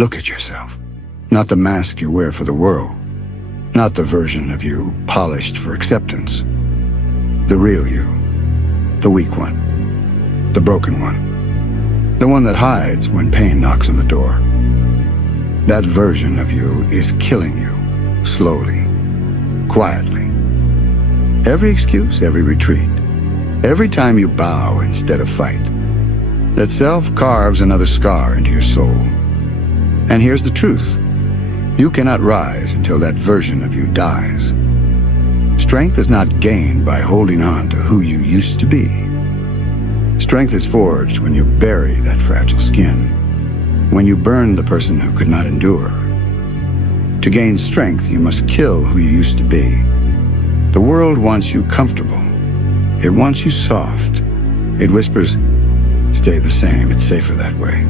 Look at yourself. Not the mask you wear for the world. Not the version of you polished for acceptance. The real you. The weak one. The broken one. The one that hides when pain knocks on the door. That version of you is killing you, slowly, quietly. Every excuse, every retreat, every time you bow instead of fight, that self carves another scar into your soul. And here's the truth. You cannot rise until that version of you dies. Strength is not gained by holding on to who you used to be. Strength is forged when you bury that fragile skin, when you burn the person who could not endure. To gain strength, you must kill who you used to be. The world wants you comfortable. It wants you soft. It whispers, stay the same, it's safer that way.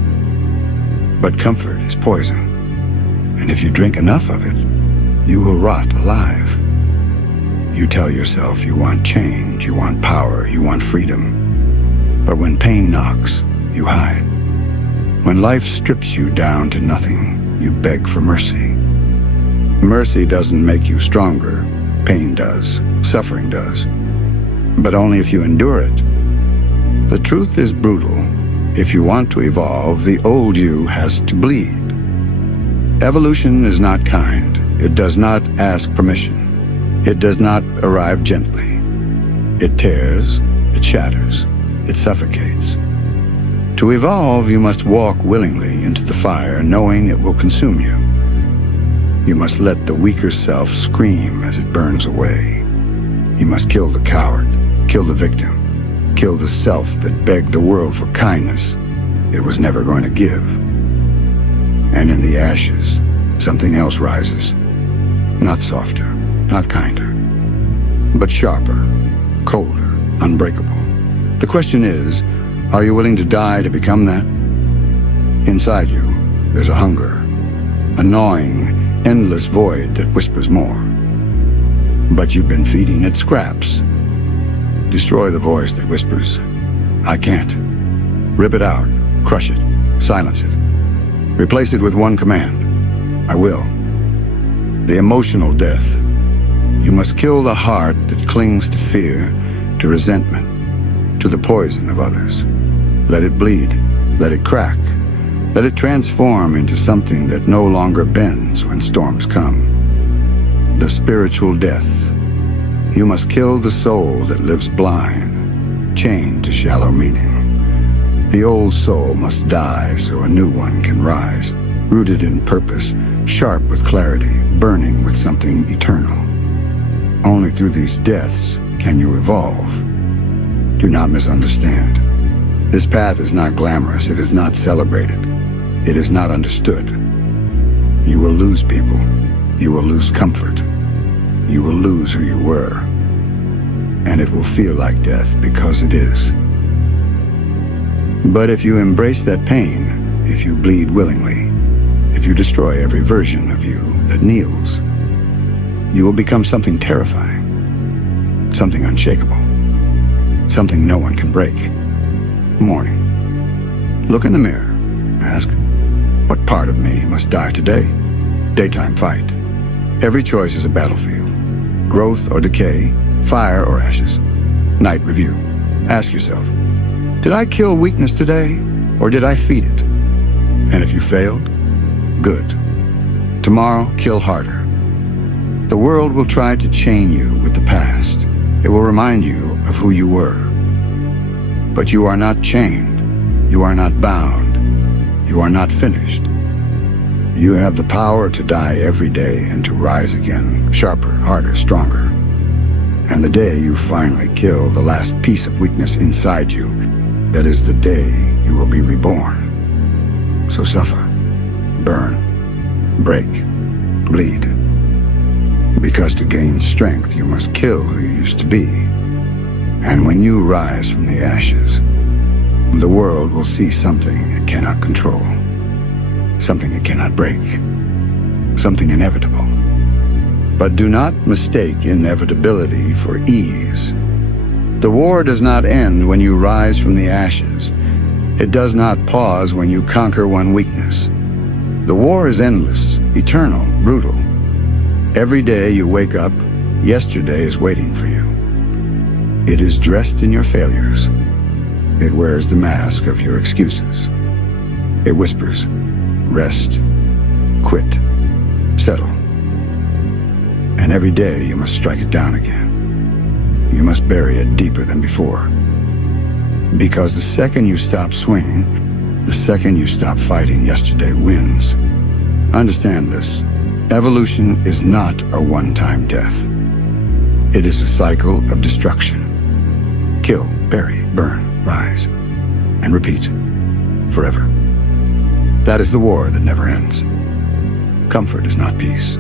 But comfort is poison. And if you drink enough of it, you will rot alive. You tell yourself you want change, you want power, you want freedom. But when pain knocks, you hide. When life strips you down to nothing, you beg for mercy. Mercy doesn't make you stronger. Pain does. Suffering does. But only if you endure it. The truth is brutal. If you want to evolve, the old you has to bleed. Evolution is not kind. It does not ask permission. It does not arrive gently. It tears, it shatters, it suffocates. To evolve, you must walk willingly into the fire, knowing it will consume you. You must let the weaker self scream as it burns away. You must kill the coward, kill the victim, kill the self that begged the world for kindness it was never going to give. And in the ashes, something else rises. Not softer, not kinder, but sharper, colder, unbreakable. The question is, are you willing to die to become that? Inside you, there's a hunger, a gnawing, endless void that whispers more. But you've been feeding it scraps. Destroy the voice that whispers, I can't. Rip it out, crush it, silence it. Replace it with one command, I will. The emotional death. You must kill the heart that clings to fear, to resentment, to the poison of others. Let it bleed, let it crack, let it transform into something that no longer bends when storms come. The spiritual death. You must kill the soul that lives blind, chained to shallow meaning. The old soul must die so a new one can rise, rooted in purpose, sharp with clarity, burning with something eternal. Only through these deaths can you evolve. Do not misunderstand. This path is not glamorous, it is not celebrated, it is not understood. You will lose people, you will lose comfort, you will lose who you were, and it will feel like death because it is. But if you embrace that pain, if you bleed willingly, if you destroy every version of you that kneels, you will become something terrifying, something unshakable, something no one can break. Morning. Look in the mirror. Ask, what part of me must die today? Daytime fight. Every choice is a battlefield. Growth or decay, fire or ashes. Night review. Ask yourself, did I kill weakness today, or did I feed it? And if you failed, good. Tomorrow, kill harder. The world will try to chain you with the past. It will remind you of who you were. But you are not chained. You are not bound. You are not finished. You have the power to die every day and to rise again, sharper, harder, stronger. And the day you finally kill the last piece of weakness inside you, that is the day you will be reborn. So suffer, burn, break, bleed. Because to gain strength, you must kill who you used to be. And when you rise from the ashes, the world will see something it cannot control, something it cannot break, something inevitable. But do not mistake inevitability for ease. The war does not end when you rise from the ashes. It does not pause when you conquer one weakness. The war is endless, eternal, brutal. Every day you wake up, yesterday is waiting for you. It is dressed in your failures. It wears the mask of your excuses. It whispers, rest, quit, settle. And every day you must strike it down again. You must bury it deeper than before. Because the second you stop swinging, the second you stop fighting, yesterday wins. Understand this. Evolution is not a one-time death. It is a cycle of destruction. Kill, bury, burn, rise, and repeat. Forever. That is the war that never ends. Comfort is not peace.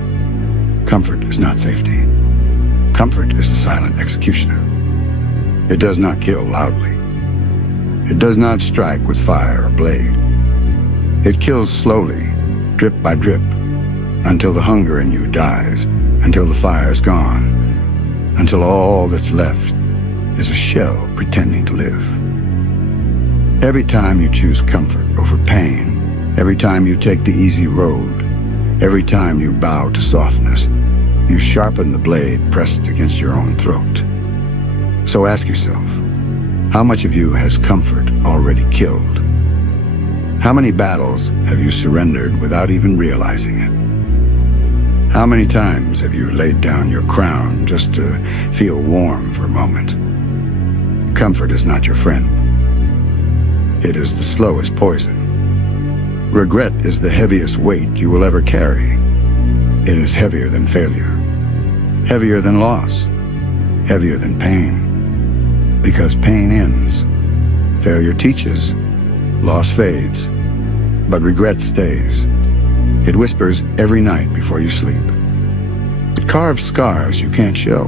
Comfort is not safety. Comfort is the silent executioner. It does not kill loudly. It does not strike with fire or blade. It kills slowly, drip by drip, until the hunger in you dies, until the fire's gone, until all that's left is a shell pretending to live. Every time you choose comfort over pain, every time you take the easy road, every time you bow to softness, you sharpen the blade pressed against your own throat. So ask yourself, how much of you has comfort already killed? How many battles have you surrendered without even realizing it? How many times have you laid down your crown just to feel warm for a moment? Comfort is not your friend. It is the slowest poison. Regret is the heaviest weight you will ever carry. It is heavier than failure, heavier than loss, heavier than pain. Because pain ends, failure teaches, loss fades, but regret stays. It whispers every night before you sleep. It carves scars you can't show.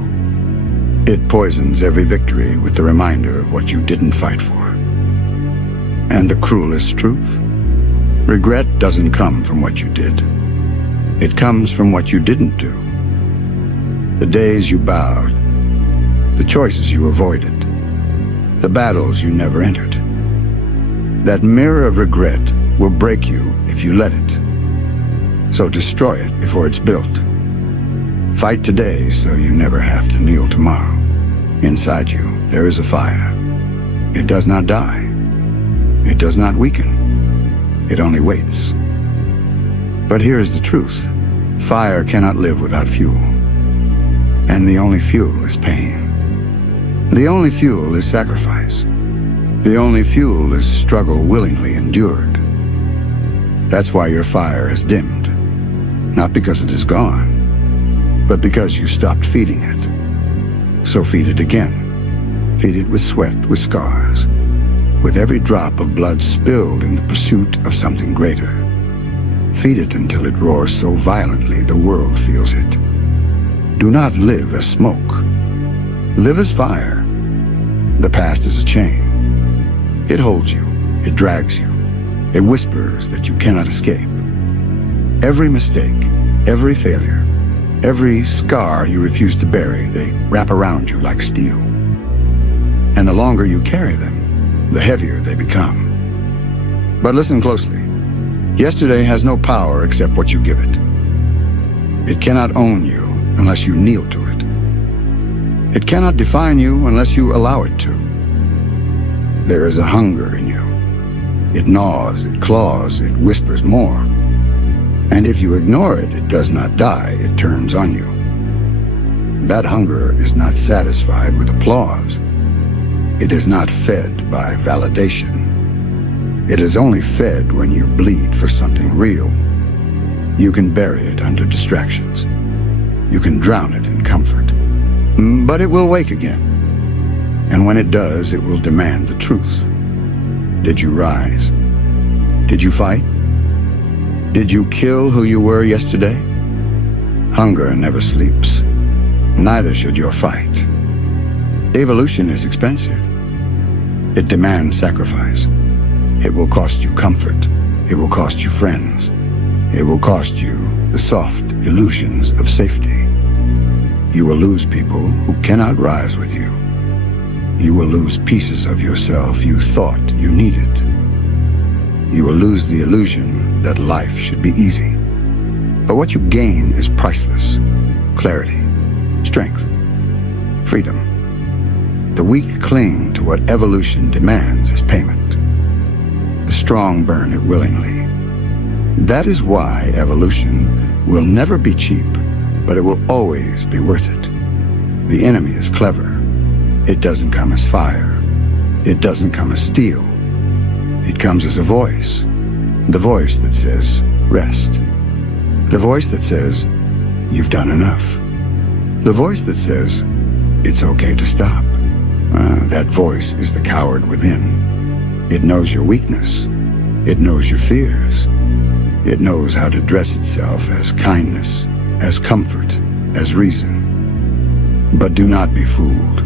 It poisons every victory with the reminder of what you didn't fight for. And the cruelest truth? Regret doesn't come from what you did. It comes from what you didn't do. The days you bowed, the choices you avoided, the battles you never entered. That mirror of regret will break you if you let it. So destroy it before it's built. Fight today so you never have to kneel tomorrow. Inside you, there is a fire. It does not die. It does not weaken. It only waits. But here is the truth. Fire cannot live without fuel. And the only fuel is pain. The only fuel is sacrifice. The only fuel is struggle willingly endured. That's why your fire is dimmed. Not because it is gone, but because you stopped feeding it. So feed it again. Feed it with sweat, with scars, with every drop of blood spilled in the pursuit of something greater. Feed it until it roars so violently the world feels it. Do not live as smoke. Live as fire. The past is a chain. It holds you. It drags you. It whispers that you cannot escape. Every mistake, every failure, every scar you refuse to bury, they wrap around you like steel. And the longer you carry them, the heavier they become. But listen closely. Yesterday has no power except what you give it. It cannot own you unless you kneel to it. It cannot define you unless you allow it to. There is a hunger in you. It gnaws, it claws, it whispers more. And if you ignore it, it does not die, it turns on you. That hunger is not satisfied with applause. It is not fed by validation. It is only fed when you bleed for something real. You can bury it under distractions. You can drown it in comfort. But it will wake again. And when it does, it will demand the truth. Did you rise? Did you fight? Did you kill who you were yesterday? Hunger never sleeps. Neither should your fight. Evolution is expensive. It demands sacrifice. It will cost you comfort. It will cost you friends. It will cost you the soft illusions of safety. You will lose people who cannot rise with you. You will lose pieces of yourself you thought you needed. you will lose the illusion that life should be easy. But what you gain is priceless. Clarity, strength, freedom. The weak cling to what evolution demands as payment. The strong burn it willingly. That is why evolution will never be cheap, but it will always be worth it. The enemy is clever. It doesn't come as fire. It doesn't come as steel. It comes as a voice. The voice that says, rest. The voice that says, you've done enough. The voice that says, it's okay to stop. That voice is the coward within. It knows your weakness. It knows your fears. It knows how to dress itself as kindness, as comfort, as reason. But do not be fooled.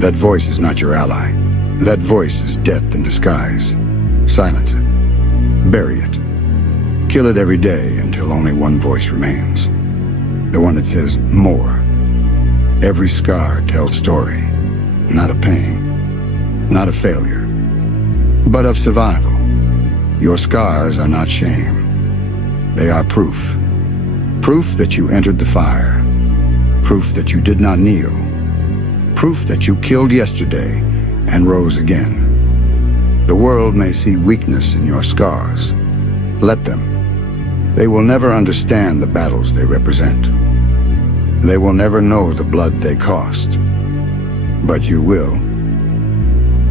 That voice is not your ally. That voice is death in disguise. Silence it. Bury it. Kill it every day until only one voice remains. The one that says more. Every scar tells story. Not of pain, not of failure, but of survival. Your scars are not shame. They are proof. Proof that you entered the fire. Proof that you did not kneel. Proof that you killed yesterday and rose again. The world may see weakness in your scars. Let them. They will never understand the battles they represent. They will never know the blood they cost. But you will.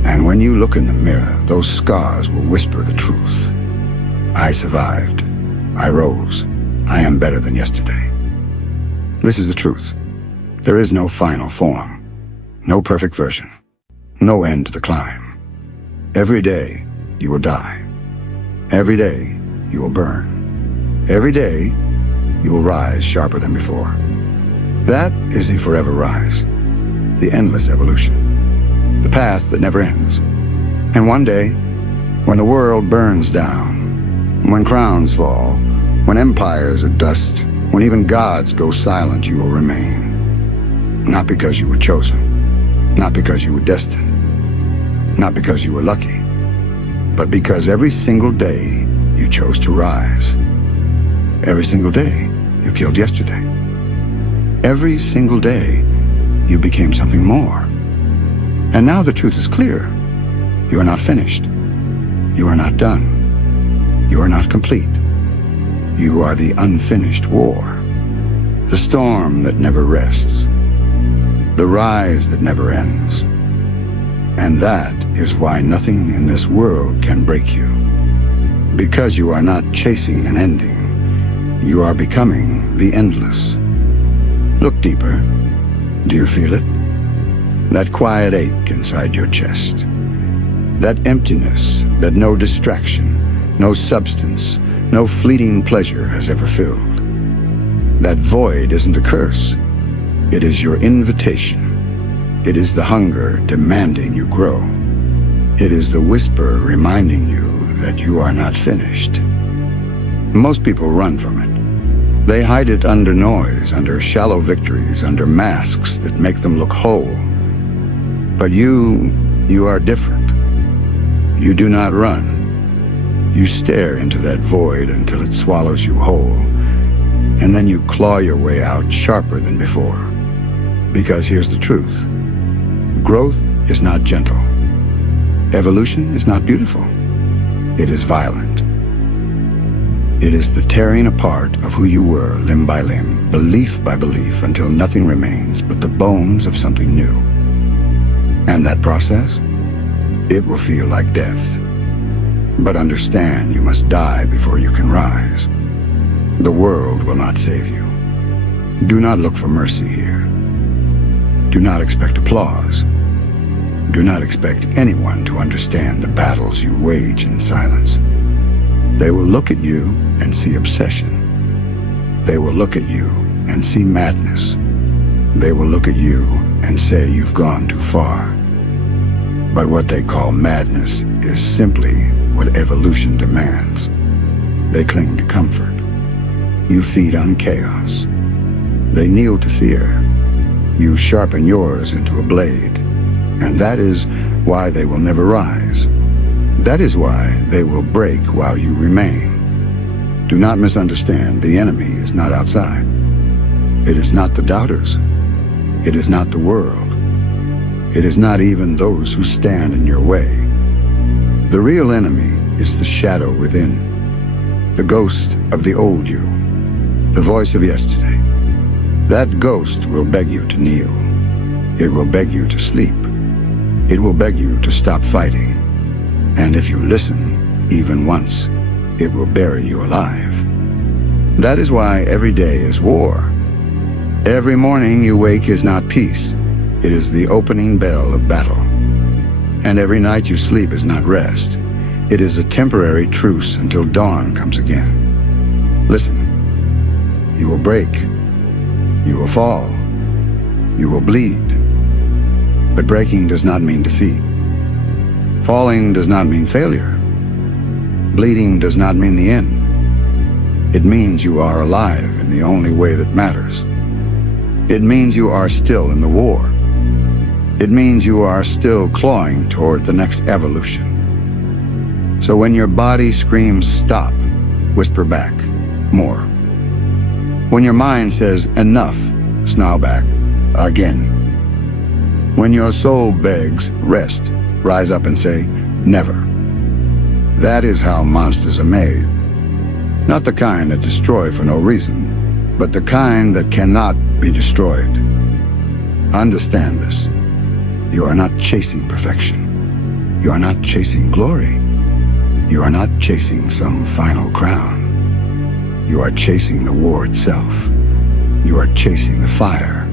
And when you look in the mirror, those scars will whisper the truth. I survived. I rose. I am better than yesterday. This is the truth. There is no final form. No perfect version. No end to the climb. Every day, you will die. Every day, you will burn. Every day, you will rise sharper than before. That is the forever rise. The endless evolution, the path that never ends. And one day, when the world burns down, when crowns fall, when empires are dust, when even gods go silent, you will remain. Not because you were chosen, not because you were destined, not because you were lucky, but because every single day you chose to rise. Every single day you killed yesterday. Every single day you became something more. And now the truth is clear. You are not finished. You are not done. You are not complete. You are the unfinished war. The storm that never rests. The rise that never ends. And that is why nothing in this world can break you. Because you are not chasing an ending. You are becoming the endless. Look deeper. Do you feel it? That quiet ache inside your chest. That emptiness that no distraction, no substance, no fleeting pleasure has ever filled. That void isn't a curse. It is your invitation. It is the hunger demanding you grow. It is the whisper reminding you that you are not finished. Most people run from it. They hide it under noise, under shallow victories, under masks that make them look whole. But you are different. You do not run. You stare into that void until it swallows you whole, and then you claw your way out sharper than before. Because here's the truth. Growth is not gentle. Evolution is not beautiful. It is violent. It is the tearing apart of who you were limb by limb, belief by belief, until nothing remains but the bones of something new. And that process, it will feel like death. But understand you must die before you can rise. The world will not save you. Do not look for mercy here. Do not expect applause. Do not expect anyone to understand the battles you wage in silence. They will look at you and see obsession. They will look at you and see madness. They will look at you and say you've gone too far. But what they call madness is simply what evolution demands. They cling to comfort. You feed on chaos. They kneel to fear. You sharpen yours into a blade. And that is why they will never rise. That is why they will break while you remain. Do not misunderstand, the enemy is not outside. It is not the doubters. It is not the world. It is not even those who stand in your way. The real enemy is the shadow within, the ghost of the old you, the voice of yesterday. That ghost will beg you to kneel. It will beg you to sleep. It will beg you to stop fighting. And if you listen, even once, it will bury you alive. That is why every day is war. Every morning you wake is not peace. It is the opening bell of battle. And every night you sleep is not rest. It is a temporary truce until dawn comes again. Listen. You will break. You will fall. You will bleed. But breaking does not mean defeat. Falling does not mean failure. Bleeding does not mean the end. It means you are alive in the only way that matters. It means you are still in the war. It means you are still clawing toward the next evolution. So when your body screams stop, whisper back, more. When your mind says enough, snarl back, again. When your soul begs rest, rise up and say never. That is how monsters are made. Not the kind that destroy for no reason, but the kind that cannot be destroyed. Understand this. You are not chasing perfection. You are not chasing glory. You are not chasing some final crown. You are chasing the war itself. You are chasing the fire.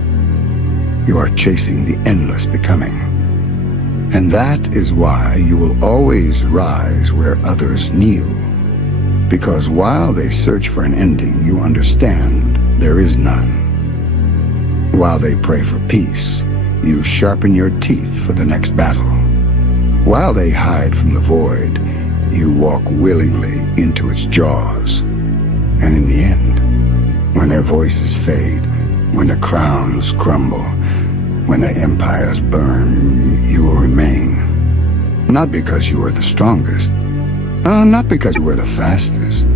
You are chasing the endless becoming. And that is why you will always rise where others kneel. Because while they search for an ending, you understand there is none. While they pray for peace, you sharpen your teeth for the next battle. While they hide from the void, you walk willingly into its jaws. And in the end, when their voices fade, when the crowns crumble, when the empires burn, you will remain. Not because you are the strongest, not because you were the fastest,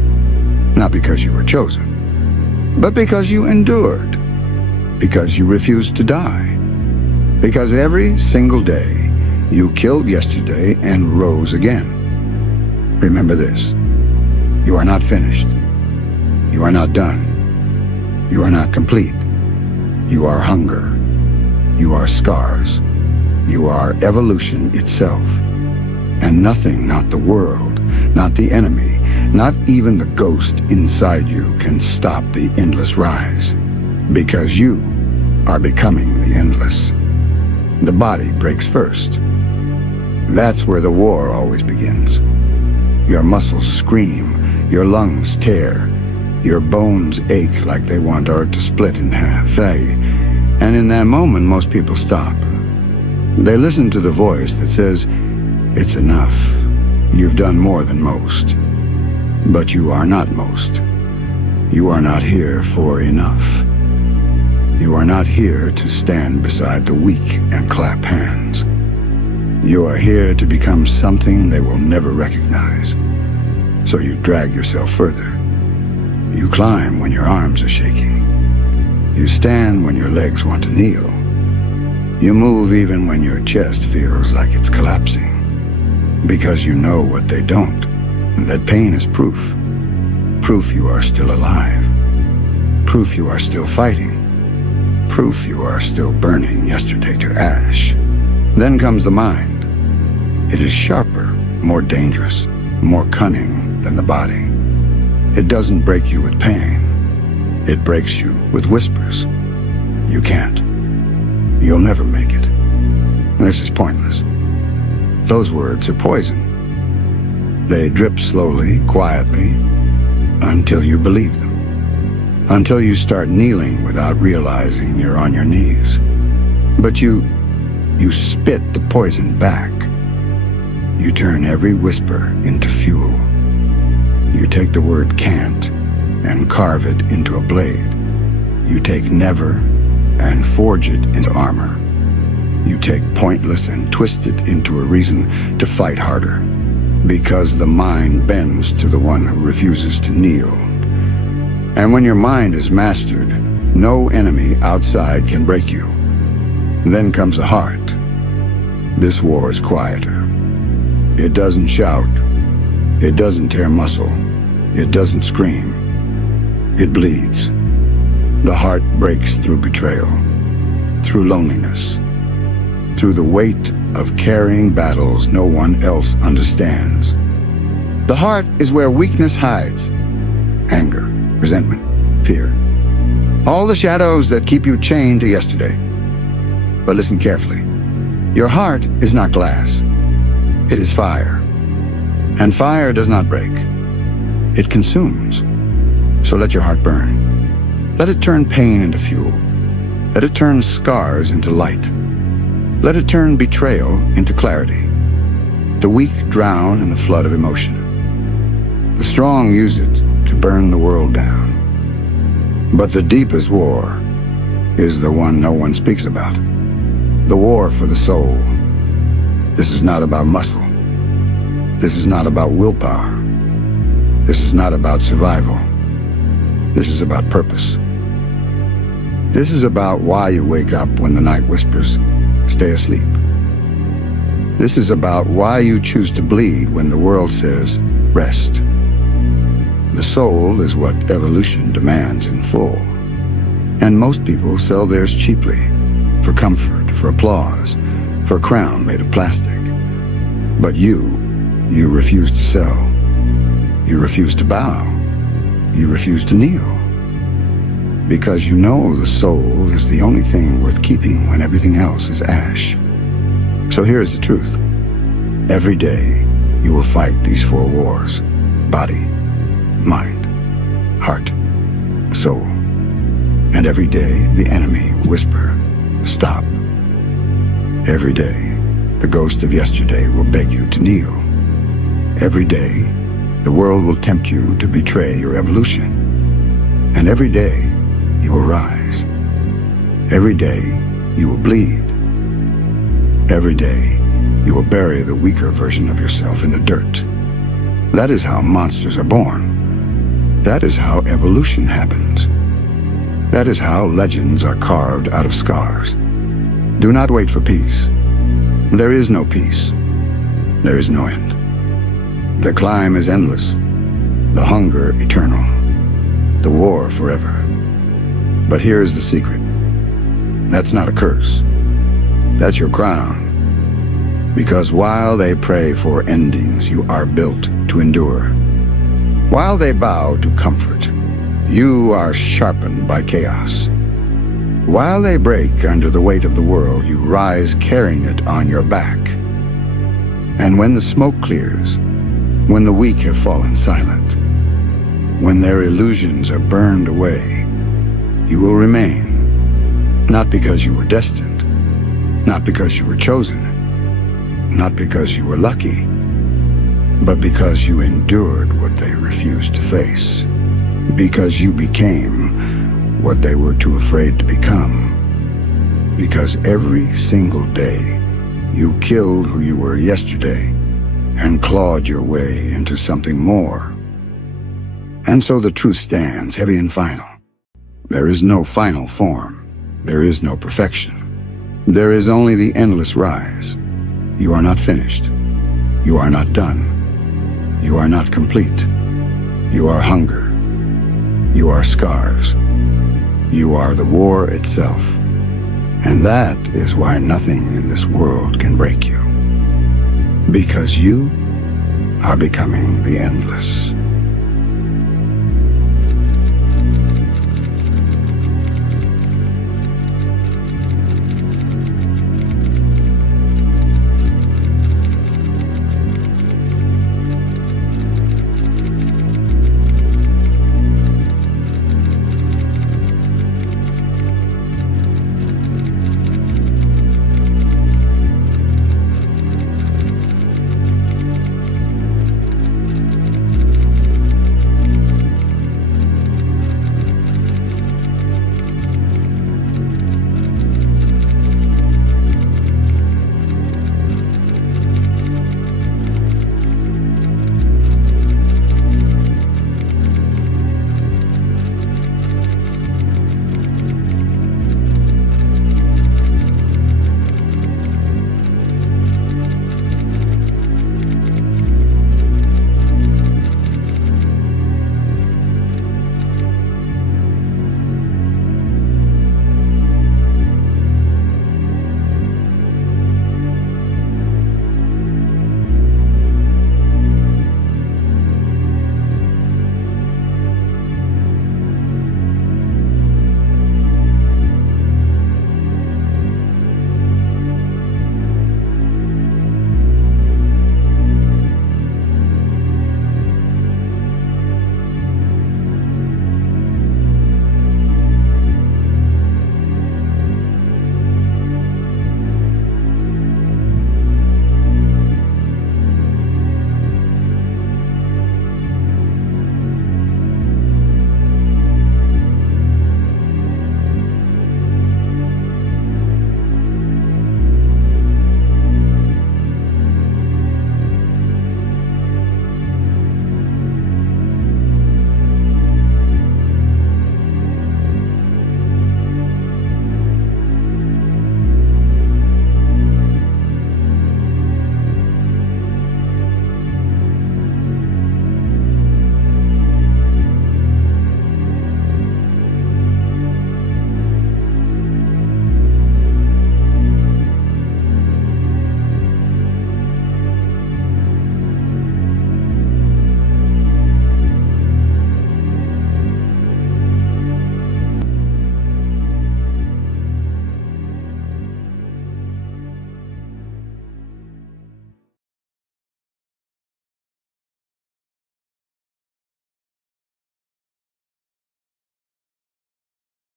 not because you were chosen, but because you endured, because you refused to die, because every single day you killed yesterday and rose again. Remember this, you are not finished, you are not done, you are not complete, you are hunger. You are scars. You are evolution itself. And nothing, not the world, not the enemy, not even the ghost inside you can stop the endless rise. Because you are becoming the endless. The body breaks first. That's where the war always begins. Your muscles scream, your lungs tear, your bones ache like they want Earth to split in half. And in that moment, most people stop. They listen to the voice that says, it's enough. You've done more than most. But you are not most. You are not here for enough. You are not here to stand beside the weak and clap hands. You are here to become something they will never recognize. So you drag yourself further. You climb when your arms are shaking. You stand when your legs want to kneel. You move even when your chest feels like it's collapsing. Because you know what they don't, that pain is proof. Proof you are still alive. Proof you are still fighting. Proof you are still burning yesterday to ash. Then comes the mind. It is sharper, more dangerous, more cunning than the body. It doesn't break you with pain. It breaks you with whispers. You can't. You'll never make it. This is pointless. Those words are poison. They drip slowly, quietly, until you believe them. Until you start kneeling without realizing you're on your knees. But you spit the poison back. You turn every whisper into fuel. You take the word can't and carve it into a blade. You take never and forge it into armor. You take pointless and twist it into a reason to fight harder. Because the mind bends to the one who refuses to kneel. And when your mind is mastered, no enemy outside can break you. Then comes the heart. This war is quieter. It doesn't shout. It doesn't tear muscle. It doesn't scream. It bleeds. The heart breaks through betrayal, through loneliness, through the weight of carrying battles no one else understands. The heart is where weakness hides. Anger, resentment, fear. All the shadows that keep you chained to yesterday. But listen carefully. Your heart is not glass. It is fire. And fire does not break. It consumes. So let your heart burn. Let it turn pain into fuel. Let it turn scars into light. Let it turn betrayal into clarity. The weak drown in the flood of emotion. The strong use it to burn the world down. But the deepest war is the one no one speaks about. The war for the soul. This is not about muscle. This is not about willpower. This is not about survival. This is about purpose. This is about why you wake up when the night whispers, stay asleep. This is about why you choose to bleed when the world says, rest. The soul is what evolution demands in full. And most people sell theirs cheaply, for comfort, for applause, for a crown made of plastic. But you refuse to sell. You refuse to bow. You refuse to kneel. Because you know the soul is the only thing worth keeping when everything else is ash. So here is the truth. Every day, you will fight these 4 wars. Body, mind, heart, soul. And every day, the enemy will whisper, stop. Every day, the ghost of yesterday will beg you to kneel. Every day, the world will tempt you to betray your evolution. And every day, you will rise. Every day, you will bleed. Every day, you will bury the weaker version of yourself in the dirt. That is how monsters are born. That is how evolution happens. That is how legends are carved out of scars. Do not wait for peace. There is no peace. There is no end. The climb is endless. The hunger eternal. The war forever. But here is the secret. That's not a curse. That's your crown. Because while they pray for endings, you are built to endure. While they bow to comfort, you are sharpened by chaos. While they break under the weight of the world, you rise carrying it on your back. And when the smoke clears, when the weak have fallen silent, when their illusions are burned away, you will remain, not because you were destined, not because you were chosen, not because you were lucky, but because you endured what they refused to face, because you became what they were too afraid to become, because every single day you killed who you were yesterday and clawed your way into something more. And so the truth stands heavy and final. There is no final form. There is no perfection. There is only the endless rise. You are not finished. You are not done. You are not complete. You are hunger. You are scars. You are the war itself. And that is why nothing in this world can break you. Because you are becoming the endless.